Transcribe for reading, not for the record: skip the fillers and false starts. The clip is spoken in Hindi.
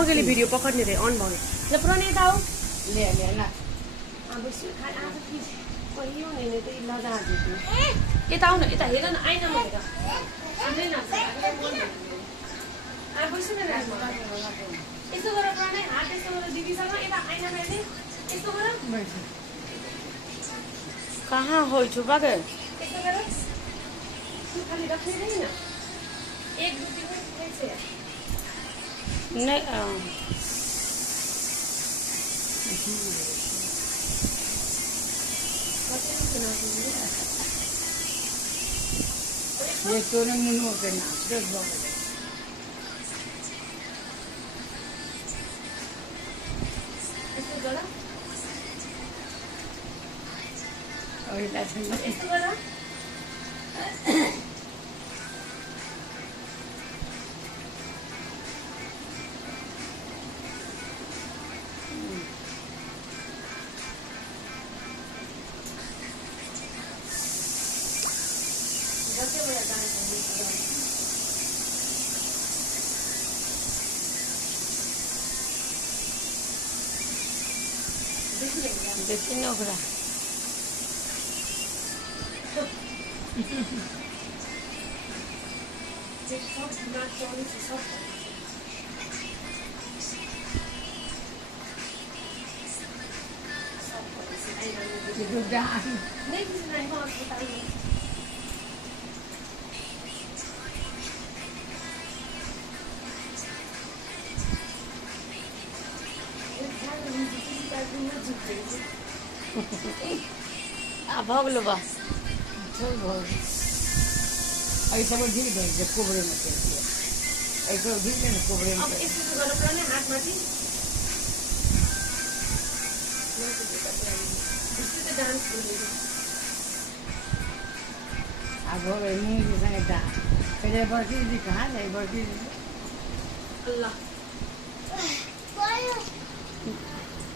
मगेले भिडियो पकड्ने रे अन भयो ल पुरानो यता हो ले ले ल अब आज कि पहियो हैन त्यही लगा दिनु यता आउन यता हेर न आइनामा हेर आउँदै नाच्छ आ बस्नु न यसो गर प्रणय हात यसो गर दिदीसँग यता आइनामा हेर्ने यसो गर कहाँ हो छुपा के यसो गर खाली राख्नै छैन एक दुई तीन कैसे नहीं ये तो ने मुनो के ना देख लो यसो गर और इला से यसो गर देखी ना ओकरा भगलो बा चल भग ऐसा वो ढील गई जब कोबरे में चल दिया ऐसा ढील ने कोबरे में अब यसो गर प्रणय हातमाथि त्यसले डान्स गर्नु अब हो गई मुंह की संगे दा पहले बर्फी जी कहाँ गई बर्फी अल्लाह